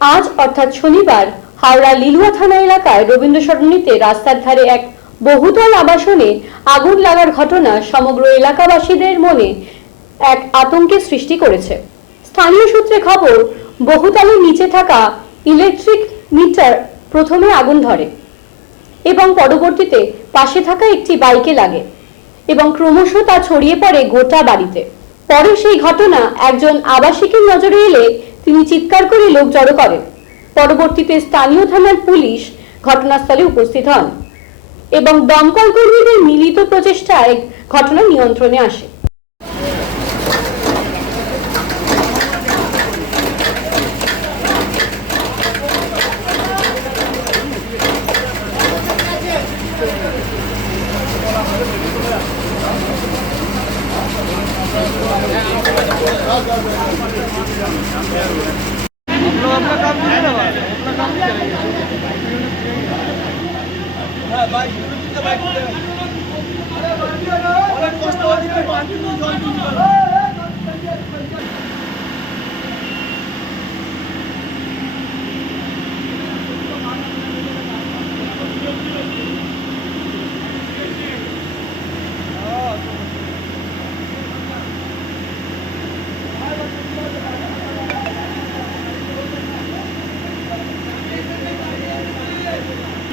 আজ অর্থাৎ শনিবার হাওড়া লিলুয়া থানা এলাকায় রবীন্দ্র সরণিতে রাস্তার ধারে এক বহুতল আবাসনে আগুন লাগার ঘটনা সমগ্র এলাকাবাসীদের মনে এক আতঙ্কের সৃষ্টি করেছে। স্থানীয় সূত্রে খবর, বহুতলের নিচে থাকা ইলেকট্রিক মিটার প্রথমে আগুন ধরে এবং পরবর্তীতে পাশে থাকা একটি বাইকে লাগে এবং ক্রমশ তা ছড়িয়ে পড়ে গোটা বাড়িতে। পরে সেই ঘটনা একজন আবাসিকের নজরে এলে তিনি চিৎকার করে লোক জড়ো করেন। পরবর্তীতে স্থানীয় থানার পুলিশ ঘটনাস্থলে উপস্থিত হন এবং দমকল কর্মীদের মিলিত প্রচেষ্টায় ঘটনা নিয়ন্ত্রণে আসে। अपना काम नहीं है भाई, अपना काम नहीं करेंगे। हाँ बाइक बाइक अरे बाइक कष्ट हो रही है, बाइक